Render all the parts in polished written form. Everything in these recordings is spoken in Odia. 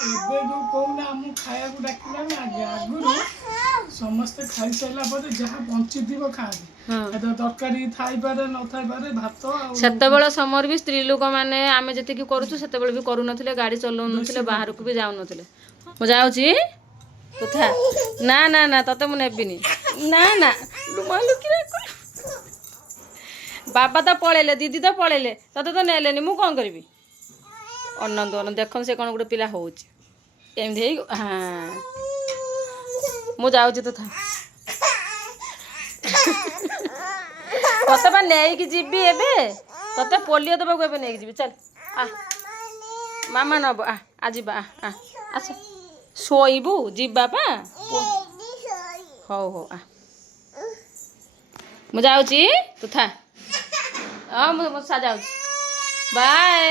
ଏବେ ଯୋଉ କହୁନା ଆମକୁ ଖାଇବାକୁ ଡାକିଲା ନା ଆଗରୁ ସମସ୍ତେ ଖାଇସାରିଲା ପରେ ଯାହା ବଞ୍ଚିଥିବ ଖାଆନ୍ତି। ତରକାରୀ ଥାଇପାରେ ନଥାଇପାରେ ଭାତ ଆଉ ସେତେବେଳେ ସମୟରେ ବି ସ୍ତ୍ରୀ ଲୋକମାନେ ଆମେ ଯେତିକି କରୁଛୁ ସେତେବେଳେ ବି କରୁନଥିଲେ, ଗାଡ଼ି ଚଲାଉନଥିଲେ, ବାହାରକୁ ବି ଯାଉନଥିଲେ। ମୁଁ ଯାଉଛି ତୁ ଥା। ନା ନା ନା ତତେ ମୁଁ ନେବିନି। ନା ନା ବାବା ତ ପଳେଇଲେ, ଦିଦି ତ ପଳେଇଲେ, ତତେ ତ ନେଲେନି, ମୁଁ କ'ଣ କରିବି? ଅନନ୍ତୁ ଅନନ୍ତୁ ଦେଖନ୍ତୁ ସେ କ'ଣ ଗୋଟେ ପିଲା ହେଉଛି ଏମିତି ହେଇ। ହଁ ମୁଁ ଯାଉଛି ତୁ ଥା। ତତେ ବା ନେଇକି ଯିବି ଏବେ, ତତେ ପୋଲିଓ ଦେବାକୁ ଏବେ ନେଇକି ଯିବି। ଚାଲ ଆ ମାମା ନବ ଆ ଯିବା ଆସ। ଶୋଇବୁ ଯିବା ପା। ହଉ ହଉ ମୁଁ ଯାଉଛି ତୁ ଥା। ହଁ ମୁଁ ଯାଉଛି ବାଏ।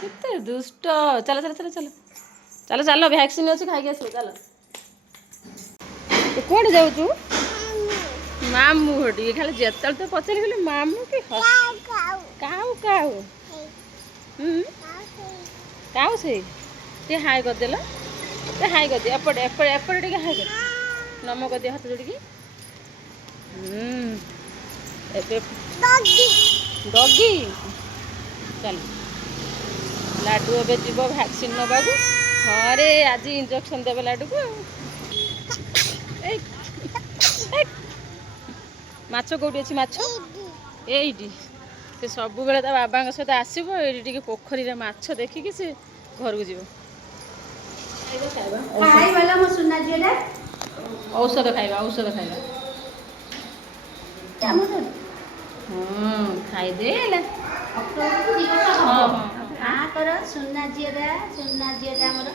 କେତେ ଦୁଷ୍ଟ। ଚାଲ ଚାଲ ଚାଲ ଚାଲ ଚାଲ ଚାଲ ଭ୍ୟାକ୍ସିନ୍ ଅଛି, ଖାଇକି ଆସିବ ଚାଲ। ତୁ କୁଆଡ଼େ ଯାଉଛୁ? ମାମୁଁ ଘଟିକି ଖାଲି ଯେତେବେଳେ ତ ପଚାରି ଖାଲି ମାମୁଁ କି କାଉ କାଉ କାଉ ସେଇ ଟିକେ ହାଇ କରିଦେଲ, ଟିକେ ହାଇ କରିଦିଅ। ଏପଟେ ଏପଟେ ଏପଟେ ଟିକେ ହାଇ କରିଦିଅ, ନମ କରିଦିଅ ହାତ ଯୋଡ଼ିକି। ଏବେ ଡଗି ଚାଲ ଲାଡୁ ଏବେ ଯିବ ଭ୍ୟାକ୍ସିନ୍ ନେବାକୁ। ହଁ ରେ ଆଜି ଇଞ୍ଜେକ୍ସନ୍ ଦେବେ ଲାଡୁକୁ ଆଉ। ମାଛ କେଉଁଠି ଅଛି? ମାଛ ଏଇଠି। ସେ ସବୁବେଳେ ତା ବାବାଙ୍କ ସହିତ ଆସିବ, ଏଇଠି ଟିକେ ପୋଖରୀରେ ମାଛ ଦେଖିକି ସେ ଘରକୁ ଯିବ। ଔଷଧ ଖାଇବା ଔଷଧ ଖାଇବା। ଖାଇଦେ ହେଲା। ହଁ କର ସୁନା ଝିଅଟା, ସୁନା ଝିଅଟା ଆମର।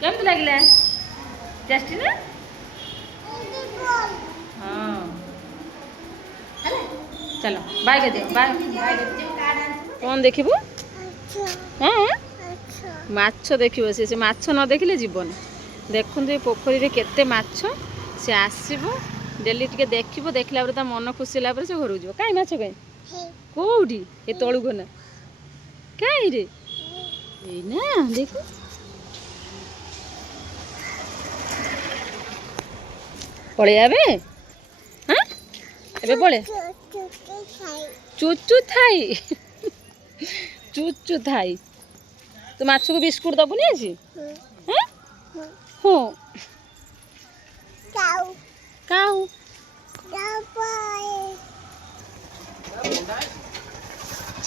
କେମିତି ଲାଗିଲା? ଟେଷ୍ଟି ନା? ହଁ ଚାଲ ବାଏ କରିଦିଅ, ବାଏ। କ'ଣ ଦେଖିବୁ? ହଁ ମାଛ ଦେଖିବ। ସେ ମାଛ ନ ଦେଖିଲେ ଯିବନି। ଦେଖନ୍ତୁ ଏ ପୋଖରୀରେ କେତେ ମାଛ। ସେ ଆସିବ ଡେଲି ଟିକେ ଦେଖିବ, ଦେଖିଲା ପରେ ତା ମନ ଖୁସି ହେଲା ପରେ ସେ ଘରକୁ ଯିବ। କାହିଁ ମାଛ କାହିଁ? କୋଉଠି? ଏ ତଳୁକୁ ନା କାହିଁରେ? ଏଇ ନା ଦେଖ ପଳେଇ ଆବେ। ହଁ ଏବେ ପଳେଇ ଚୁଚୁ ଥାଇ ଚୁଚୁ ଥାଇ। ତୁ ମାଛକୁ ବିସ୍କୁଟ ଦବୁନି ଆଜି? ହଁ କାଉ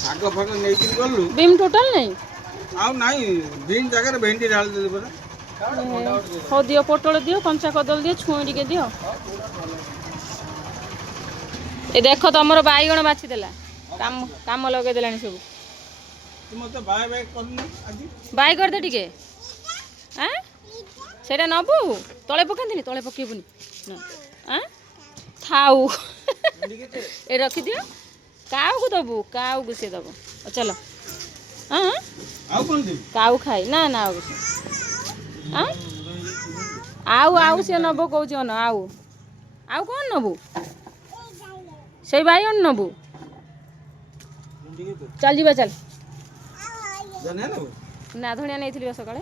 ଶାଗ ଫାଗ ନେଇକିରି ଗଲୁ, ବିମ୍ ଟୋଟାଲ ନାହିଁ। ଆଉ ନାଇଁ ବିନ୍ ଜାଗାରେ ଭେଣ୍ଡି ଢାଳିଦେଲି ପରା। ହଉ ଦିଅ, ପୋଟଳ ଦିଅ, କଞ୍ଚା କଦଳୀ ଦିଅ, ଛୁଇଁ ଟିକେ ଦିଅ। ଏ ଦେଖ ତମର ବାଇଗଣ ବାଛି ଦେଲା, କାମ ଲଗେଇ ଦେଲାଣି ସବୁ। ମତେ ବାଏ ବାଏ କରୁନୁ ଆଜି। ବାଇ କରିଦେ ଟିକେ। ସେଇଟା ନବୁ, ତଳେ ପକାନ୍ତିନି, ତଳେ ପକେଇବୁନି। ଥାଉ ଏ ରଖିଦିଅ, କାଉକୁ ଦବୁ, କାଉକୁ ସେ ଦବ। ଚାଲ ଆଉ କଣ ଦେବି? କାଉ ଖାଇ ନା ନା ଆଉ ସିଏ ନବ କହୁଛି। ଆଉ କ'ଣ ନବୁ? ସେଇ ବାଇଗଣ ନବୁ? ଚାଲ ଯିବା ଚାଲ। ନା ଧଣିଆ ନେଇଥିଲି ବା ସକାଳେ।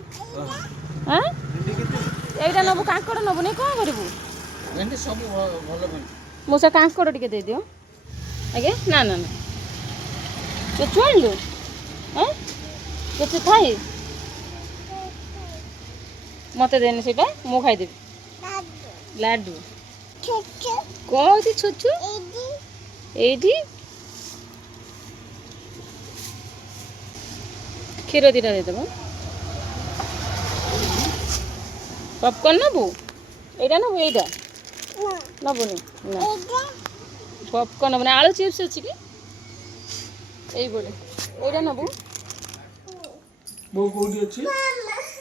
ଏଇଟା ନବୁ, କାଙ୍କଡ଼ ନବୁନି? କ'ଣ କରିବୁ? ମୁଁ ସେ କାଙ୍କଡ଼ ଟିକେ ଦେଇଦିଅ। ଆଜ୍ଞା ନା ନା ନା ଚୁଚୁ ଆଣିଲୁ? ଚୁଚୁ ଥାଇ ମତେ ଦେନି, ସେଇଟା ମୁଁ ଖାଇଦେବି। ଲାଡୁ କ'ଣ ହଉଛି? ଛୁଚୁ ଏଇଠି କ୍ଷୀର ଦିଟା ଦେଇଦେବ। ପପକର୍ଣ୍ଣ ନେବୁ? ଏଇଟା ନେବୁ? ଏଇଟା ନେବୁନି? ନା ପପକର୍ଣ୍ଣ ନେବୁନି। ଆଳୁ ଚିପ୍ସ ଅଛି କି? ଏଇପଟେ ଏଇଟା ନେବୁ। ବୋଉ କୋଉଠି ଅଛି?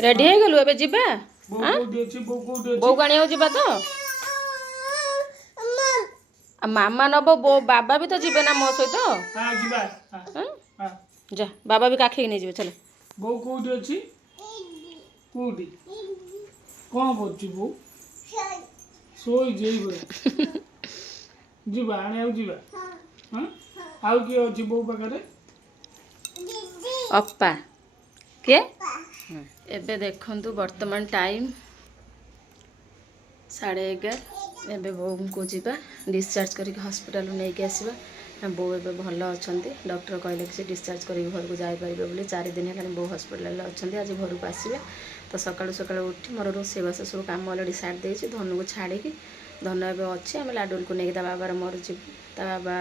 ରେଡି ହେଇଗଲୁ? ଏବେ ଯିବା। ବୋଉ କୋଉଠି ଅଛି? ବୋଉ କୋଉଠି ଅଛି? ବୋଉକୁ ଆଣିବାକୁ ଯିବା ତ। ମାମା ନବ, ବାବା ବି ତ ଯିବେ ନା ମୋ ସହିତ। ଯିବା। ଯା, ବାବା ବି କାଖେଇକି ନେଇଯିବେ। ଚାଲ। ବୋଉ କୋଉଠି ଅଛି? କୋଉଠି? କ'ଣ କରୁଛି ବୋଉ? ଶୋଇଛି। ଏଇଭଳିଆ ଯିବା, ଆଣିବାକୁ ଯିବା। ଆଉ କିଏ ଅଛି ବୋଉ ପାଖରେ? ଅପା କିଏ? ଏବେ ଦେଖନ୍ତୁ ବର୍ତ୍ତମାନ ଟାଇମ୍ 11:30। ଏବେ ବୋଉଙ୍କୁ ଯିବା ଡିସଚାର୍ଜ କରିକି ହସ୍ପିଟାଲରୁ ନେଇକି ଆସିବା। ବୋଉ ଏବେ ଭଲ ଅଛନ୍ତି। ଡକ୍ଟର କହିଲେ କି ସେ ଡିସଚାର୍ଜ କରିକି ଘରକୁ ଯାଇପାରିବେ ବୋଲି। 4 ଦିନ ହେଲାଣି ବୋଉ ହସ୍ପିଟାଲରେ ଅଛନ୍ତି। ଆଜି ଘରକୁ ଆସିବେ। ତ ସକାଳୁ ସକାଳୁ ଉଠି ମୋର ରୋଷେଇବାସ ସବୁ କାମ ଅଲରେଡ଼ି ସାରି ଦେଇଛି। ଧନୁକୁ ଛାଡ଼ିକି ଧନ ଏବେ ଅଛି। ଆମେ ଲାଡୁଲକୁ ନେଇକି ତା ବାବାର ମୋର ଯିବୁ। ତା ବାବା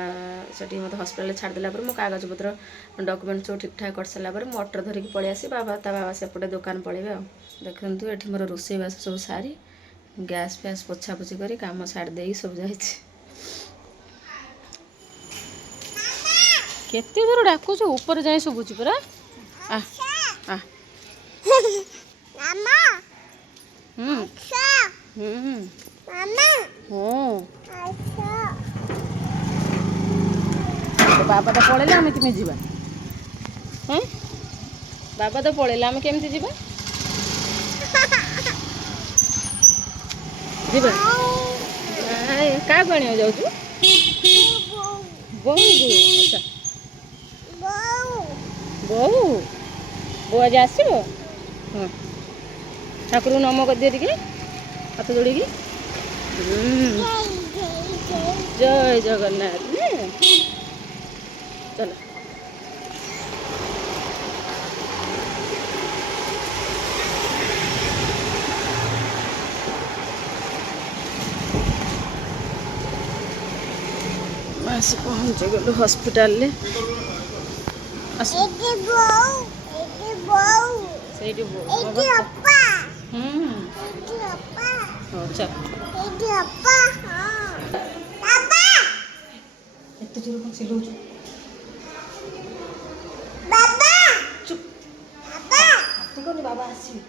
ସେଠି ମୋତେ ହସ୍ପିଟାଲରେ ଛାଡ଼ିଦେଲା ପରେ ମୋ କାଗଜପତ୍ର ଡକୁମେଣ୍ଟ ସବୁ ଠିକ୍ଠାକ୍ କରିସାରିଲା ପରେ ମୁଁ ଅଟୋ ଧରିକି ପଳେଇ ଆସି ତା ବାବା ସେପଟେ ଦୋକାନ ପଳେଇବେ ଆଉ। ଦେଖନ୍ତୁ ଏଠି ମୋର ରୋଷେଇବାସ ସବୁ ସାରି ଗ୍ୟାସ୍ ଫ୍ୟାସ୍ ପୋଛାପୋଛି କରି କାମ ଛାଡ଼ି ଦେଇକି ସବୁ ଯାଇଛି। କେତେ ଦୂର ଡାକୁଛୁ? ଉପରେ ଯାଇ ଶୁଭୁଛି ପରା। ବାବା ତ ପଳେଇଲେ ଆମେ କେମିତି ଯିବା? ବାବା ତ ପଳେଇଲେ ଆମେ କେମିତି ଯିବା? ଯିବା କାହାକୁ ଆଣିବାକୁ ଯାଉଛୁ? ବୋଉକୁ। ଆଚ୍ଛା ବୋଉ ଆଜି ଆସିବ? ହଁ ଠାକୁରଙ୍କୁ ନମ କରିଦିଅ ଟିକେ ହାତ ଯୋଡ଼ିକି। ଜୟ ଜଗନ୍ନାଥ। ଚାଲ ଆସି ପହଞ୍ଚିଗଲୁ ହସ୍ପିଟାଲରେ। ସେଇଠି ବୋଉ ହଉ ଚାଲ। ଏତେ ଜୋର କଣ ଚିଲଉଛୁ? ଚୁପ୍ ପାଟି କରନି, ବାବା ଆସିବେ।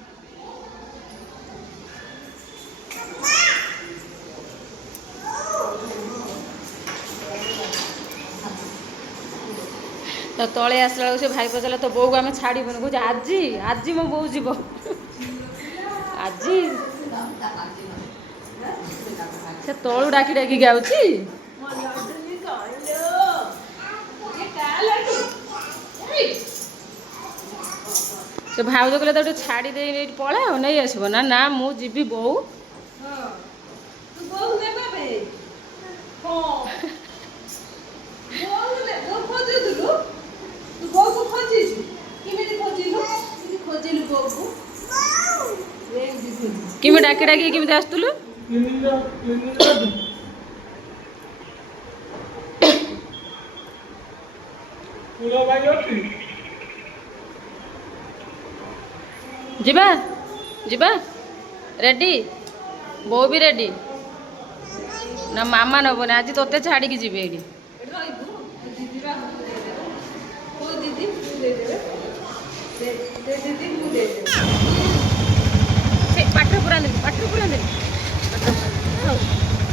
ତ ତଳେ ଆସିଲା ବେଳକୁ ସେ ଭାଇ ପଚାରିଲା ତ ବୋଉକୁ ଆମେ ଛାଡ଼ିବୁନି। କହୁଛି ଆଜି ମୋ ବୋଉ ଯିବ। ଆଜି ସେ ତଳୁ ଡାକି ଡାକିକି ଆଉଛି। ସେ ଭାଉଜ କହିଲେ ତାକୁ ଟିକେ ଛାଡ଼ି ଦେଇ ଏଇଠି ପଳାଅ ନେଇ ଆସିବ। ନା ମୁଁ ଯିବି ବୋଉ। କେମିତି ଡାକି ଡାକି କେମିତି ଆସୁଥିଲୁ? ଯିବା ରେଡି? ବୋଉ ବି ରେଡି? ନା ମାମା ନବନି, ଆଜି ତୋତେ ଛାଡ଼ିକି ଯିବେ ଏଇଠି। ପାଠ ପୁରାନ୍ତିନି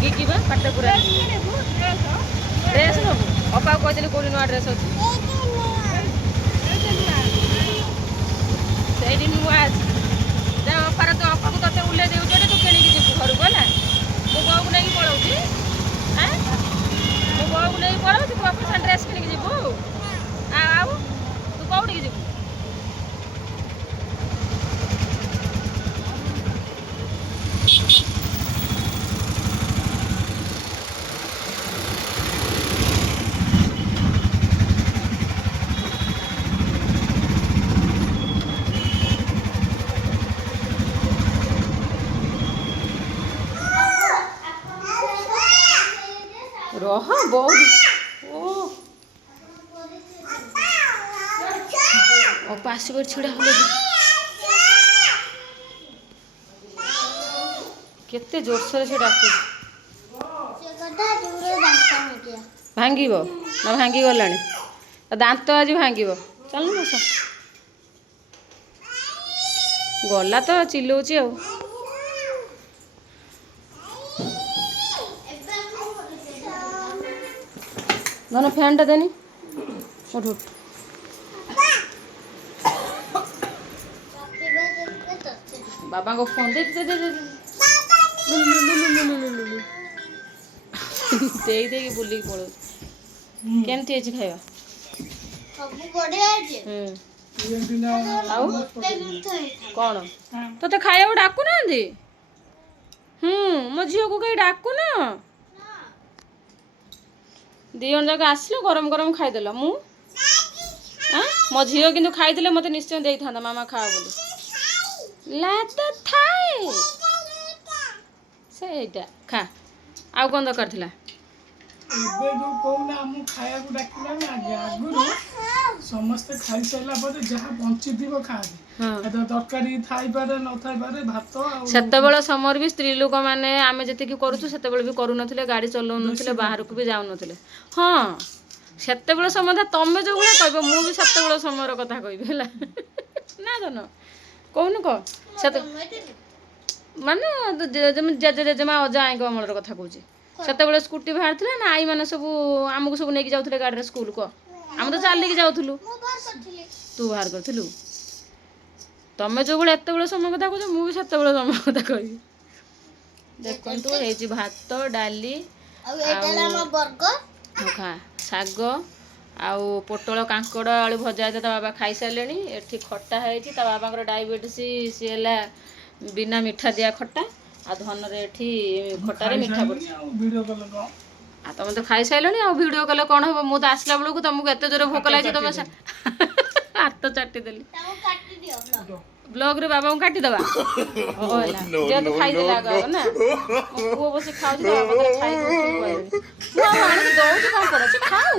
ଗିଗିବା ପାଠ ପୁରାନ୍ତିନି। ଡ୍ରେସ୍ ନବୁ? ଅପାକୁ କହିଦେଲି କୋଉଠି ନୂଆ ଡ୍ରେସ୍ ଅଛି ସେଇଠି ନୂଆ ଅଛି। ଅପାକୁ ତତେ ଉଲ୍ଲେଇ ଦେଉଛି ତୁ କିଣିକି ଯିବୁ ଘରକୁ ହେଲା। ମୁଁ ବୋଉକୁ ନେଇକି ପଳଉଛି। ମୁଁ ବୋଉକୁ ନେଇକି ପଳଉଛି। ତୁ ଅପା ସାଙ୍ଗେ ଡ୍ରେସ୍ କିଣିକି ଯିବୁ। ଆଉ ତୁ କୋଉଠିକି ଯିବୁ? ରହ ବହୁତ ଅପା ଆସିବ ଛିଡ଼ା ହବ। କେତେ ଜୋରସୋରେ ସେ ଡାକୁଛି। ଭାଙ୍ଗିବ ନା ଭାଙ୍ଗି ଗଲାଣି? ଦାନ୍ତ ଆଜି ଭାଙ୍ଗିବ। ଚାଲୁନ ବସ। ଗଲା ତ ଚିଲଉଛି ଆଉ। ଧନ ଫ୍ୟାନ୍ଟା ଦେନି। ଉଠ ବାବାଙ୍କ ଫୋନ୍ ଦେଇ ଦେଇକି ବୁଲିକି ପଳଉଛି। କେମିତି ହେଇଛି ଖାଇବା? ଆଉ କ'ଣ ତୋତେ ଖାଇବାକୁ ଡାକୁନାହାନ୍ତି? ମୋ ଝିଅକୁ କେହି ଡାକୁନ? ଦି ଜଣ ଯାକ ଆସିଲ ଗରମ ଗରମ ଖାଇଦେଲ। ମୁଁ ମୋ ଝିଅ କିନ୍ତୁ ଖାଇଥିଲେ ମୋତେ ନିଶ୍ଚୟ ଦେଇଥାନ୍ତା ମାମା ଖାଅ ବୋଲି। ଲାତ ଥାଏ ସେଇଟା ଖା। ଆଉ କ'ଣ ଦରକାର ଥିଲା? ଏବେ ଯୋଉ କହୁନା ଆମକୁ ଖାଇବାକୁ ଡାକିଲାନି ଆଗେ ଆଗରୁ ସମସ୍ତେ ଖାଇସାରିଲା ପରେ ଯାହା ବଞ୍ଚିଥିବ ଖାଆନ୍ତି। ତରକାରୀ ଥାଇପାରେ ନଥାଇପାରେ ଭାତ ଆଉ ସେତେବେଳେ ସମୟରେ ବି ସ୍ତ୍ରୀ ଲୋକମାନେ ଆମେ ଯେତିକି କରୁଛୁ ସେତେବେଳେ ବି କରୁନଥିଲେ, ଗାଡ଼ି ଚଲାଉନଥିଲେ, ବାହାରକୁ ବି ଯାଉନଥିଲେ। ହଁ ସେତେବେଳେ ସମୟ ତମେ ଯୋଉ ଭଳିଆ କହିବ ମୁଁ ବି ସେତେବେଳେ ସମୟର କଥା କହିବି ହେଲା ନା ଜାନ କହୁନୁ କହ ସେତେ ମାନେ ଜେଜେ ଜେଜେମା ଅଜା ଆଈଙ୍କ ଅମଳର କଥା କହୁଛି। ସେତେବେଳେ ସ୍କୁଟି ବାହାରିଥିଲା ନା ଆଈମାନେ ସବୁ ଆମକୁ ସବୁ ନେଇକି ଯାଉଥିଲେ ଗାଡ଼ିରେ ସ୍କୁଲ। କହ ଆମେ ତ ଚାଲିକି ଯାଉଥିଲୁ। ତୁ ବାହାର କରିଥିଲୁ? ତମେ ଯୋଉବେଳେ ଏତେବେଳେ ସମୟ କଥା କହୁଛ ମୁଁ ବି ସେତେବେଳେ ସମୟ କଥା କହିବି। ଦେଖନ୍ତୁ ହେଇଛି ଭାତ ଡାଲି ଖା ଶାଗ ଆଉ ପୋଟଳ କାଙ୍କଡ଼ ଆଳୁ ଭଜା ହେଇଥିଲା। ତା ବାବା ଖାଇସାରିଲେଣି। ଏଠି ଖଟା ହେଇଛି। ତା ବାବାଙ୍କର ଡାଇବେଟିସ୍, ସିଏ ହେଲା ବିନା ମିଠା ଦିଆ ଖଟା। ଆଉ ଧନରେ ଏଠି ଖଟାରେ ମିଠା ପଡ଼ିଛି। ଆଉ ତମେ ତ ଖାଇସାରିଲଣି ଆଉ ଭିଡ଼ିଓ କଲେ କ'ଣ ହେବ? ମୁଁ ତ ଆସିଲା ବେଳକୁ ତମକୁ ଏତେ ଜୋରେ ଭୋକ ଲାଗିଛି ତମେ ହାତ ଚାଟିଦେଲି। ବ୍ଲଗ୍ରେ ବାବାଙ୍କୁ କାଟିଦେବା ହେଲା ଯେହେତୁ ଖାଇଦେଲେ ଆଗ ନା ପୁଅ ବସି ଖାଉଛି ତା ବାବା ଖାଇକି କହିଲେଣି ମୁଁ ଆଉ ଆଣିକି ଦଉଛି କ'ଣ ପଡ଼େ ସେ ଖାଉ।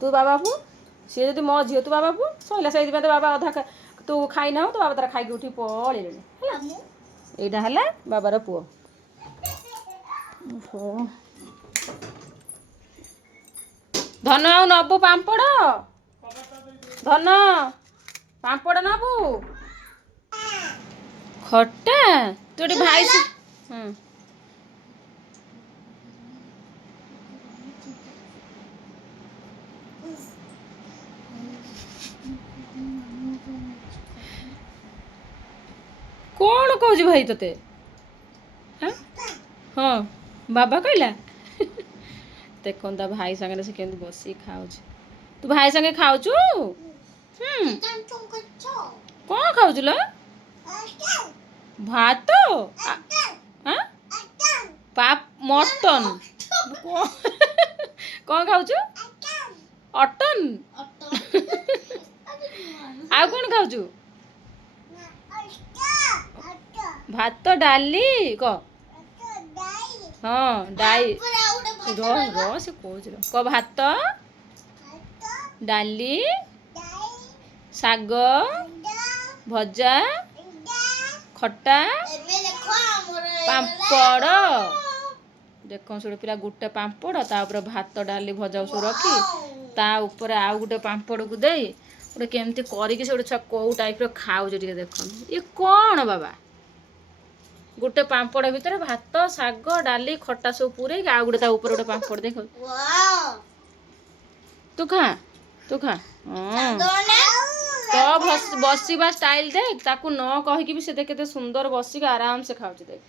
ତୁ ବାବା ପୁଅ ସିଏ ଯଦି ମୋ ଝିଅ ତୁ ବାବା ପୁଅ ସଇଲା। ସେଇଥିପାଇଁ ତ ବାବା ଅଧା ତୁ ଖାଇନାଉ ତ ବାବା ତାର ଖାଇକି ଉଠି ପଳେଇଲେଣି ହେଲା। ଏଇଟା ହେଲା ବାବାର ପୁଅ। ଧନ ଆଉ ନବୁ ପାମ୍ପଡ଼? ଧନ ପାମ୍ପଡ଼ ନବୁ? ଖଟା ତୁ ଏଠି ଭାଇ କ'ଣ କହୁଛି ଭାଇ ତତେ? ହଁ ବାବା କହିଲା ଦେଖନ୍ତୁ ତା ଭାଇ ସାଙ୍ଗରେ ସେ କେମିତି ବସିକି ଖାଉଛି। ତୁ ଭାଇ ସାଙ୍ଗେ ଖାଉଛୁ? କ'ଣ ଖାଉଛୁ ଲୋ? ଭାତ ମଟନ କ'ଣ ଖାଉଛୁ? ଅଟନ ଆଉ କ'ଣ ଖାଉଛୁ? ଭାତ ଡାଲି କହ। ହଁ ଡାଇ ସେ କହୁଛି କ ଭାତ ଡାଲି ଶାଗ ଭଜା ଖଟା ପାମ୍ପଡ଼। ଦେଖ ସେଠି ପିଲା ଗୋଟେ ପାମ୍ପଡ଼ ତା ଉପରେ ଭାତ ଡାଲି ଭଜା ସବୁ ରଖି ତା ଉପରେ ଆଉ ଗୋଟେ ପାମ୍ପଡ଼କୁ ଦେଇ ଗୋଟେ କେମିତି କରିକି ସେ ଗୋଟେ ଛୁଆ କେଉଁ ଟାଇପ୍ର ଖାଉଛି ଟିକେ ଦେଖନ୍ତୁ। ଇଏ କ'ଣ ବାବା ଗୋଟେ ପାମ୍ପଡ଼ ଭିତରେ ଭାତ ଶାଗ ଡାଲି ଖଟା ସବୁ ପୁରେଇକି ଆଉ ଗୋଟେ ତା ଉପରେ ଗୋଟେ ପାମ୍ପଡ଼ ଦେଖ। ତୁ ଖା ତ ବସିବା ଷ୍ଟାଇଲ ଦେଖ ତାକୁ ନ କହିକି ବି ସେ ଦେଖ କେତେ ସୁନ୍ଦର ବସିକି ଆରାମସେ ଖାଉଛି ଦେଖ।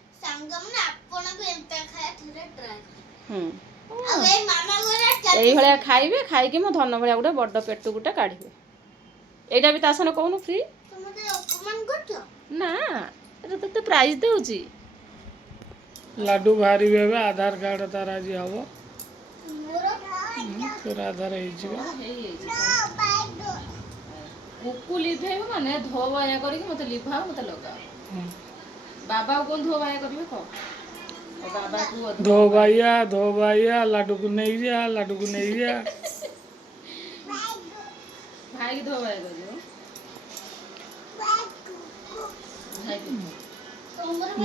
ଏଇଭଳିଆ ଖାଇବେ ଖାଇକି ମୋ ଧନ ଭଳିଆ ଗୋଟେ ବଡ଼ ପେଟୁ ଗୋଟେ କାଢ଼ିବେ। ଏଇଟା ବି ତା ସାଙ୍ଗେ କହୁନୁ ଫ୍ରି ନା ଏଟା ତତେ ପ୍ରାଇଜ ଦେଉଛି। ଲାଡୁ ବାହାରିବେ ଏବେ ଆଧାର କାର୍ଡ ତାର ଆଜି ହବ ତୋର ଆଧାର ହେଇଯିବ। କୁକୁ ଲିଭେଇବ ମାନେ ଧୋ ବାୟା କରିକି ମତେ ଲିଭାଅ ମତେ ଲଗାଅ। ବାବା କଣ ଧୋ ବାୟା କରିବେ କହ? ବାବାକୁ ଧୋ ବାୟା ଲାଡୁକୁ ନେଇଯା ଭାଇକି ଧୋ ବାୟା କରିବ।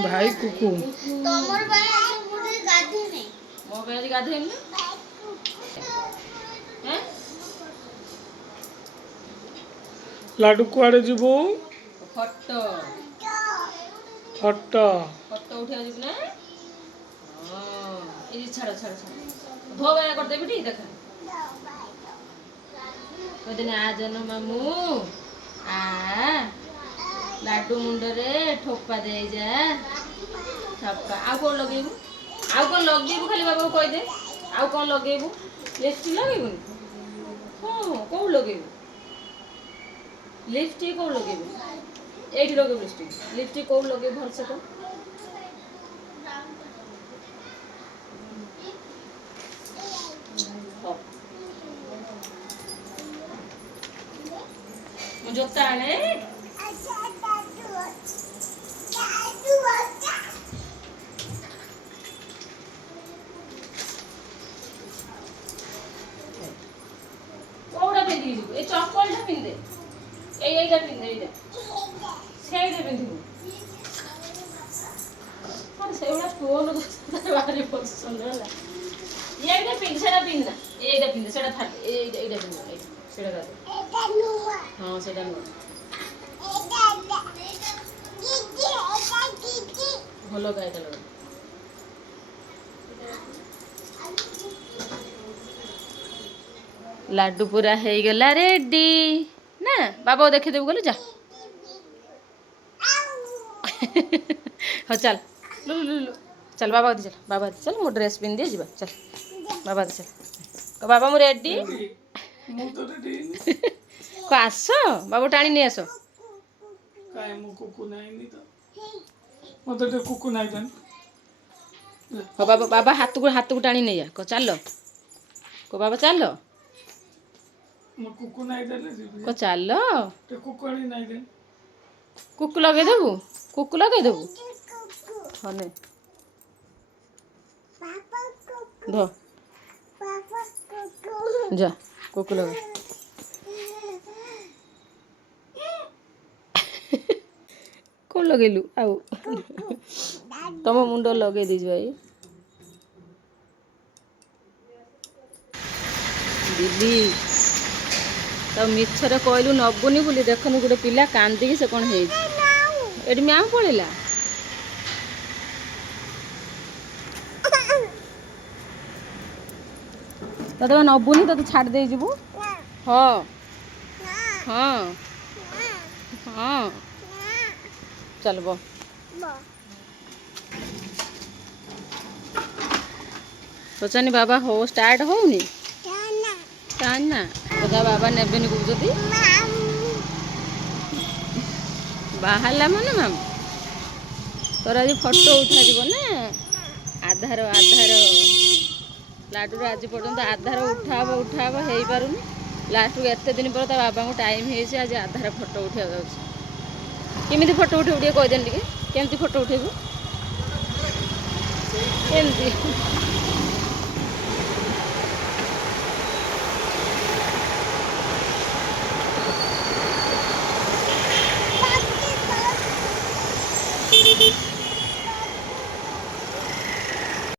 ଭାଇ କୁକୁ ମୋ ପାଇଁ ଆଜି ଗାଧେଇନି ଲାଡୁ କୁଆଡେ ଯିବୁ? ଫଟୋ ଉଠିବାକୁ ଯିବୁ ନା? ଏଇ ଛାଡ଼ ଧୋ ବାୟା କରିଦେବି ଟିକେ ଦେଖା କହିଦେନି ଆ ଜନ ମାମୁଁ ଆ ଲାଡୁ ମୁଣ୍ଡରେ ଠୋପା ଦେଇଯା ଠପା। ଆଉ କ'ଣ ଲଗେଇବୁ? ଆଉ କ'ଣ ଲଗେଇବୁ ଖାଲି ବାବାକୁ କହିଦେ। ଆଉ କ'ଣ ଲଗେଇବୁ? ଲିପଷ୍ଟିକ୍ ଲଗେଇବୁନି? ହଁ କେଉଁ ଲଗେଇବୁ? ଲିପଷ୍ଟିକ୍ କେଉଁ ଲଗେଇବୁ? ଏଇଠି ଲଗେଇବୁ ଲିପଷ୍ଟିକ୍। ଲିପଷ୍ଟିକ୍ କେଉଁ ଲଗେଇବୁ ଭଲସେ କହ। ହଉ ମୁଁ ଜୋତା ଆଣେ। କୋଉଟା ପିନ୍ଧିକି ଯିବୁ? ଏ ଚପଲଟା ପିନ୍ଧେ। এইটা পিন্ধে এইটা সেইটা পিন্ধিବୁ। মানে সেগুলা টোন ভারি পছন্দ ହେଲା। এইটা পিন্ধ সেটা পিন্ধ না। এইটা পিন্ধ সেটা থাক। এইটা এইটা পিন্ধ এইটা সেটা দাও। এটা নূয়া। হ্যাঁ সেটা নূয়া। ଭଲ ଗାଇଟା ଲଗା। ଲାଡୁ ପୁରା ହେଇଗଲା ରେଡି ନା ବାବା ଦେଖିଦେବୁ ଗଲୁ ଯା। ହଁ ଚାଲ ଚାଲ ବାବା ଚାଲ ବାବା ଚାଲ ମୁଁ ଡ୍ରେସ୍ ପିନ୍ଧି ଯିବା ଚାଲ ବାବା ଚାଲ ବାବା ମୁଁ ରେଡି ଆସ ବାବୁ ଟାଣି ନେଇ ଆସ। ହଁ ବାବା ବାବା ହାତକୁ ଟାଣି ନେଇଯା କ ଚାଲ କ ବାବା ଚାଲ କ ଚାଲ କୁକୁ ଲଗେଇଦେବୁ କୁକୁ ଲଗେଇଦେବୁ ହନେ ଧ ଯା କୁକୁ ଲଗେଇ କ'ଣ ଲଗେଇଲୁ ଆଉ ତମ ମୁଣ୍ଡ ଲଗେଇ ଦେଇଛୁ ଭାଇ ଦିଦି ତ ମିଛରେ କହିଲୁ ନବୁନି ବୋଲି ଦେଖନ୍ତୁ ଗୋଟେ ପିଲା କାନ୍ଦିକି ସେ କ'ଣ ହେଇଛି ଏଠି ମ୍ୟାମ୍ ପଳେଇଲା ତତେ ନବୁନି ତତେ ଛାଡ଼ି ଦେଇଯିବୁ ହଁ ହଁ ହଁ ଚାଲ ବ ପଚାନି ବାବା ହଉ ଷ୍ଟାର୍ଟ ହଉନି ନା କଥା ବାବା ନେବେନି କହୁଛନ୍ତି ବାହାରିଲା ମାନେ ମାମ ତୋର ଆଜି ଫଟୋ ଉଠାଯିବ ନା ଆଧାର ଲାଡୁର ଆଜି ପର୍ଯ୍ୟନ୍ତ ଆଧାର ଉଠାହବ ହେଇପାରୁନି ଲାଷ୍ଟକୁ ଏତେ ଦିନ ପରେ ତା ବାବାଙ୍କୁ ଟାଇମ୍ ହେଇଛି ଆଜି ଆଧାର ଫଟୋ ଉଠାଇବାକୁ ଯାଉଛି କେମିତି ଫଟୋ ଉଠେଇବୁ ଟିକେ କହିଦେନି ଟିକେ କେମିତି ଫଟୋ ଉଠେଇବୁ କେମିତି